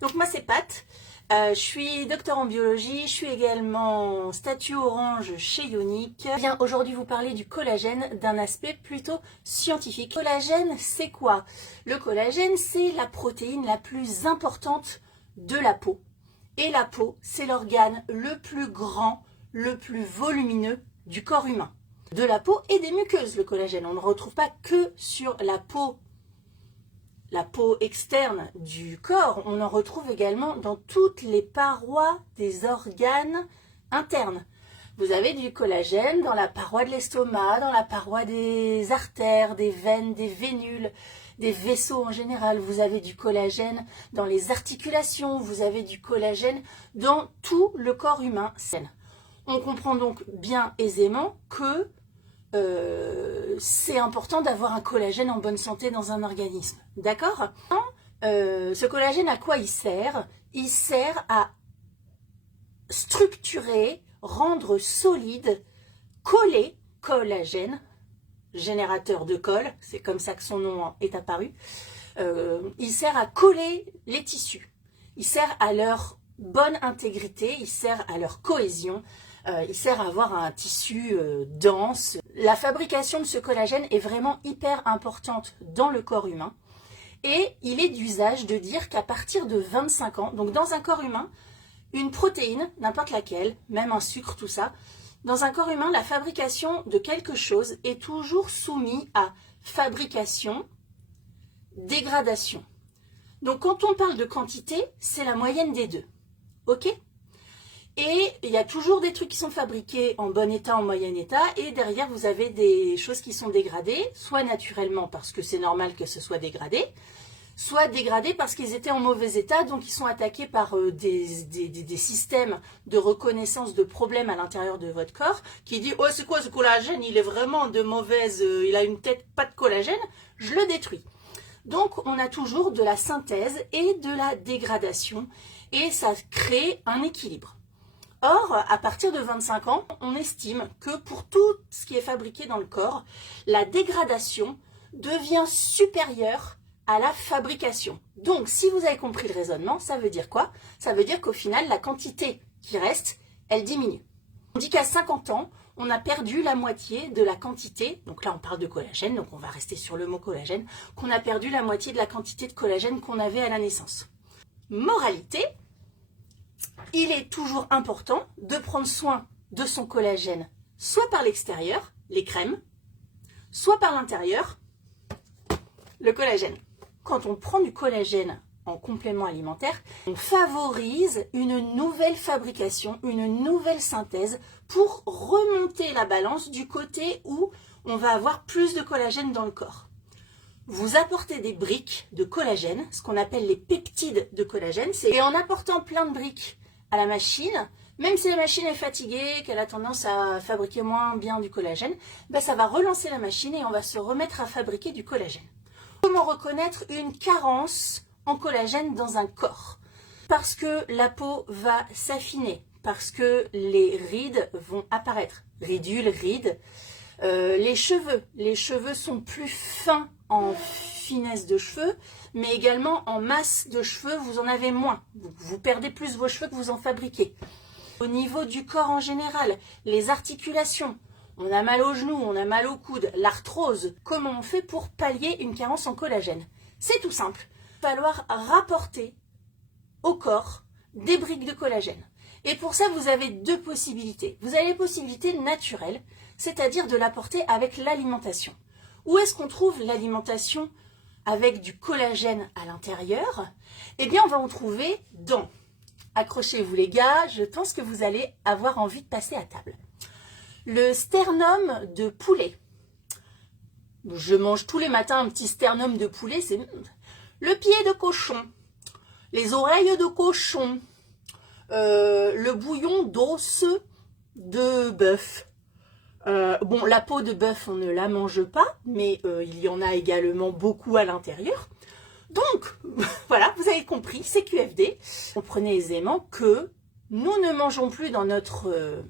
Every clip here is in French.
Donc moi c'est Pat, je suis docteur en biologie, je suis également statut orange chez Ionic. Je viens aujourd'hui vous parler du collagène d'un aspect plutôt scientifique. Le collagène c'est quoi? Le collagène c'est la protéine la plus importante de la peau. Et la peau c'est l'organe le plus grand, le plus volumineux du corps humain. De la peau et des muqueuses le collagène, on ne le retrouve pas que sur la peau externe du corps, on en retrouve également dans toutes les parois des organes internes. Vous avez du collagène dans la paroi de l'estomac, dans la paroi des artères, des veines, des vénules, des vaisseaux en général. Vous avez du collagène dans les articulations, vous avez du collagène dans tout le corps humain. On comprend donc bien aisément que c'est important d'avoir un collagène en bonne santé dans un organisme. D'accord? Ce collagène, à quoi il sert? Il sert à structurer, rendre solide, coller, collagène, générateur de colle, c'est comme ça que son nom est apparu. Il sert à coller les tissus. Il sert à leur bonne intégrité, il sert à leur cohésion, il sert à avoir un tissu dense. La fabrication de ce collagène est vraiment hyper importante dans le corps humain. Et il est d'usage de dire qu'à partir de 25 ans, donc dans un corps humain, une protéine, n'importe laquelle, même un sucre, tout ça, dans un corps humain, la fabrication de quelque chose est toujours soumise à fabrication, dégradation. Donc quand on parle de quantité, c'est la moyenne des deux. Ok ? Et il y a toujours des trucs qui sont fabriqués en bon état, en moyen état, et derrière vous avez des choses qui sont dégradées, soit naturellement parce que c'est normal que ce soit dégradé, soit dégradées parce qu'ils étaient en mauvais état, donc ils sont attaqués par des systèmes de reconnaissance de problèmes à l'intérieur de votre corps, qui dit « Oh, c'est quoi ce collagène? Il est vraiment de mauvaise, il a une tête pas de collagène, je le détruis. » Donc on a toujours de la synthèse et de la dégradation, et ça crée un équilibre. Or, à partir de 25 ans, on estime que pour tout ce qui est fabriqué dans le corps, la dégradation devient supérieure à la fabrication. Donc, si vous avez compris le raisonnement, ça veut dire quoi? Ça veut dire qu'au final, la quantité qui reste, elle diminue. On dit qu'à 50 ans, on a perdu la moitié de la quantité, donc là on parle de collagène, donc on va rester sur le mot collagène, qu'on a perdu la moitié de la quantité de collagène qu'on avait à la naissance. Moralité, il est toujours important de prendre soin de son collagène, soit par l'extérieur, les crèmes, soit par l'intérieur, le collagène. Quand on prend du collagène en complément alimentaire, on favorise une nouvelle fabrication, une nouvelle synthèse pour remonter la balance du côté où on va avoir plus de collagène dans le corps. Vous apportez des briques de collagène, ce qu'on appelle les peptides de collagène, et en apportant plein de briques à la machine, même si la machine est fatiguée, qu'elle a tendance à fabriquer moins bien du collagène, ben ça va relancer la machine et on va se remettre à fabriquer du collagène. Comment reconnaître une carence en collagène dans un corps? Parce que la peau va s'affiner, parce que les rides vont apparaître, ridules, rides. Les cheveux sont plus fins en finesse de cheveux, mais également en masse de cheveux, vous en avez moins. Vous perdez plus vos cheveux que vous en fabriquez. Au niveau du corps en général, les articulations, on a mal aux genoux, on a mal au coude, l'arthrose. Comment on fait pour pallier une carence en collagène? C'est tout simple. Il va falloir rapporter au corps des briques de collagène. Et pour ça, vous avez deux possibilités. Vous avez les possibilités naturelles, c'est-à-dire de l'apporter avec l'alimentation. Où est-ce qu'on trouve l'alimentation avec du collagène à l'intérieur? Eh bien, on va en trouver dans, accrochez-vous les gars, je pense que vous allez avoir envie de passer à table. Le sternum de poulet. Je mange tous les matins un petit sternum de poulet, c'est le pied de cochon, les oreilles de cochon, le bouillon d'os de bœuf. Bon, la peau de bœuf, on ne la mange pas, mais il y en a également beaucoup à l'intérieur. Donc, voilà, vous avez compris, c'est QFD. Comprenez aisément que nous ne mangeons plus dans notre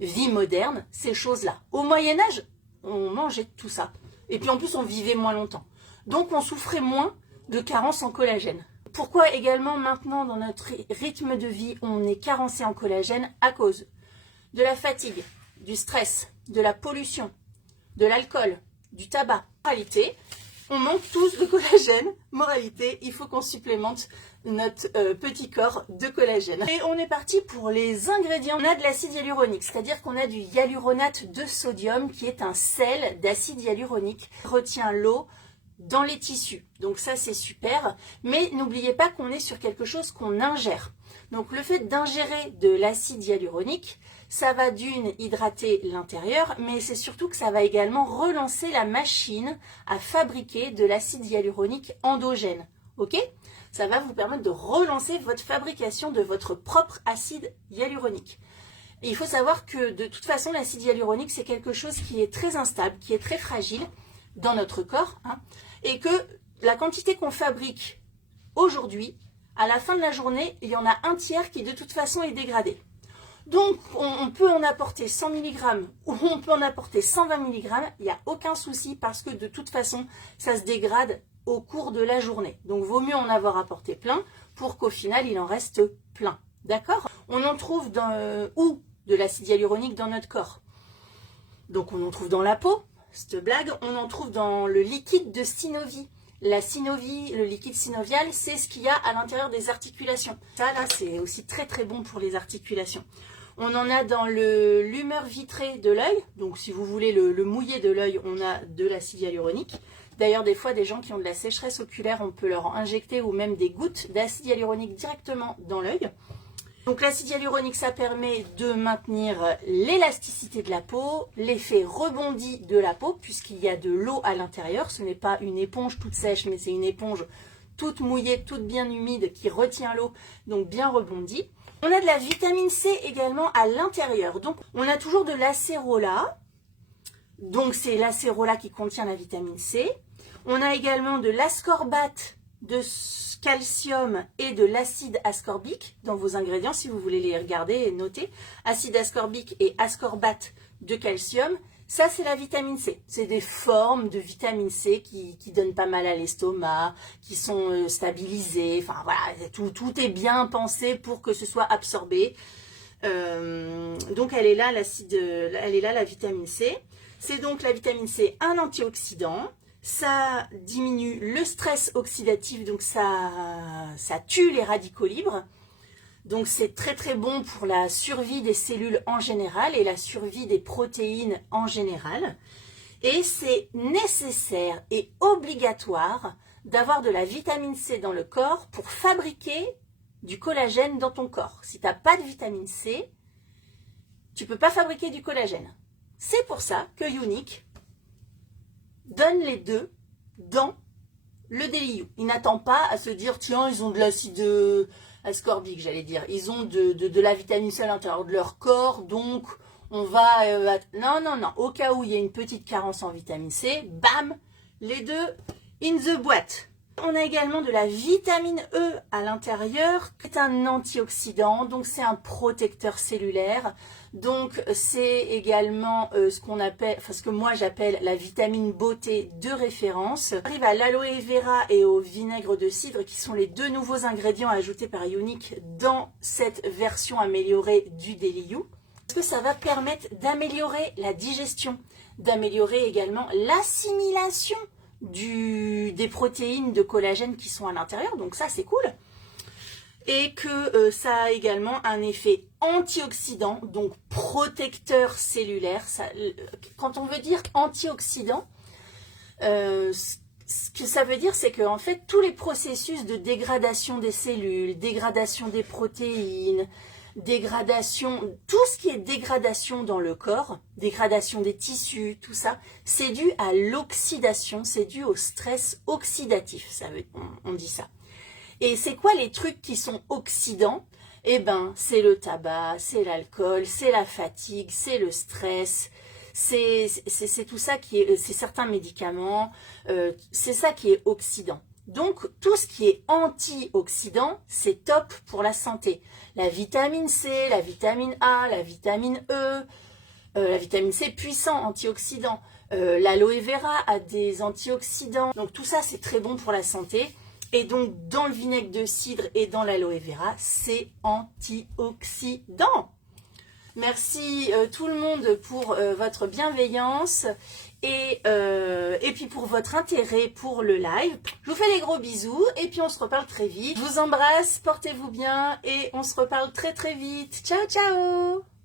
vie moderne ces choses-là. Au Moyen-Âge, on mangeait tout ça. Et puis en plus, on vivait moins longtemps. Donc, on souffrait moins de carence en collagène. Pourquoi également maintenant dans notre rythme de vie on est carencé en collagène? À cause de la fatigue, du stress, de la pollution, de l'alcool, du tabac. Moralité, on manque tous de collagène. Moralité, il faut qu'on supplémente notre petit corps de collagène. Et on est parti pour les ingrédients. On a de l'acide hyaluronique, c'est-à-dire qu'on a du hyaluronate de sodium qui est un sel d'acide hyaluronique qui retient l'eau dans les tissus. Donc ça c'est super, mais n'oubliez pas qu'on est sur quelque chose qu'on ingère. Donc le fait d'ingérer de l'acide hyaluronique, ça va d'une hydrater l'intérieur, mais c'est surtout que ça va également relancer la machine à fabriquer de l'acide hyaluronique endogène. Ok? Ça va vous permettre de relancer votre fabrication de votre propre acide hyaluronique. Et il faut savoir que de toute façon l'acide hyaluronique c'est quelque chose qui est très instable, qui est très fragile dans notre corps, hein, et que la quantité qu'on fabrique aujourd'hui, à la fin de la journée, il y en a un tiers qui de toute façon est dégradé. Donc on peut en apporter 100 mg ou on peut en apporter 120 mg, il n'y a aucun souci parce que de toute façon ça se dégrade au cours de la journée. Donc vaut mieux en avoir apporté plein pour qu'au final il en reste plein. D'accord? On en trouve où de l'acide hyaluronique dans notre corps? Donc on en trouve dans la peau. Cette blague, on en trouve dans le liquide de synovie. La synovie, le liquide synovial, c'est ce qu'il y a à l'intérieur des articulations. Ça, là, c'est aussi très très bon pour les articulations. On en a dans l'humeur vitrée de l'œil. Donc, si vous voulez le mouiller de l'œil, on a de l'acide hyaluronique. D'ailleurs, des fois, des gens qui ont de la sécheresse oculaire, on peut leur injecter ou même des gouttes d'acide hyaluronique directement dans l'œil. Donc l'acide hyaluronique, ça permet de maintenir l'élasticité de la peau, l'effet rebondi de la peau, puisqu'il y a de l'eau à l'intérieur. Ce n'est pas une éponge toute sèche, mais c'est une éponge toute mouillée, toute bien humide, qui retient l'eau, donc bien rebondie. On a de la vitamine C également à l'intérieur. Donc on a toujours de l'acérola. Donc c'est l'acérola qui contient la vitamine C. On a également de l'ascorbate de calcium et de l'acide ascorbique dans vos ingrédients, si vous voulez les regarder et noter. Acide ascorbique et ascorbate de calcium, ça c'est la vitamine C. C'est des formes de vitamine C qui donnent pas mal à l'estomac, qui sont stabilisées. Enfin voilà, tout est bien pensé pour que ce soit absorbé. Donc elle est là, la vitamine C. C'est donc la vitamine C, un antioxydant. Ça diminue le stress oxydatif, donc ça tue les radicaux libres. Donc c'est très très bon pour la survie des cellules en général et la survie des protéines en général. Et c'est nécessaire et obligatoire d'avoir de la vitamine C dans le corps pour fabriquer du collagène dans ton corps. Si tu n'as pas de vitamine C, tu ne peux pas fabriquer du collagène. C'est pour ça que Younique donne les deux dans le Daily You. Il n'attend pas à se dire, tiens, ils ont de l'acide ascorbique, j'allais dire. Ils ont de la vitamine C à l'intérieur de leur corps, donc on va... non, non, non. Au cas où il y a une petite carence en vitamine C, bam, les deux in the boîte. On a également de la vitamine E à l'intérieur, qui est un antioxydant, donc c'est un protecteur cellulaire. Donc c'est également ce qu'on appelle, enfin ce que moi j'appelle la vitamine beauté de référence. On arrive à l'aloe vera et au vinaigre de cidre qui sont les deux nouveaux ingrédients ajoutés par Younique dans cette version améliorée du Daily You. Parce que ça va permettre d'améliorer la digestion, d'améliorer également l'assimilation des protéines de collagène qui sont à l'intérieur, donc ça c'est cool. Et que ça a également un effet antioxydant, donc protecteur cellulaire. Quand on veut dire antioxydant, ce que ça veut dire, c'est que en fait, tous les processus de dégradation des cellules, dégradation des protéines, dégradation, tout ce qui est dégradation dans le corps, dégradation des tissus, tout ça, c'est dû à l'oxydation, c'est dû au stress oxydatif, on dit ça. Et c'est quoi les trucs qui sont oxydants? Eh ben, c'est le tabac, c'est l'alcool, c'est la fatigue, c'est le stress, c'est tout ça qui est, c'est certains médicaments, c'est ça qui est oxydant. Donc, tout ce qui est antioxydant, c'est top pour la santé. La vitamine C, la vitamine A, la vitamine E, la vitamine C puissant, antioxydant. L'aloe vera a des antioxydants. Donc, tout ça, c'est très bon pour la santé. Et donc, dans le vinaigre de cidre et dans l'aloe vera, c'est antioxydant. Merci tout le monde pour votre bienveillance et puis pour votre intérêt pour le live. Je vous fais des gros bisous et puis on se reparle très vite. Je vous embrasse, portez-vous bien et on se reparle très très vite. Ciao, ciao!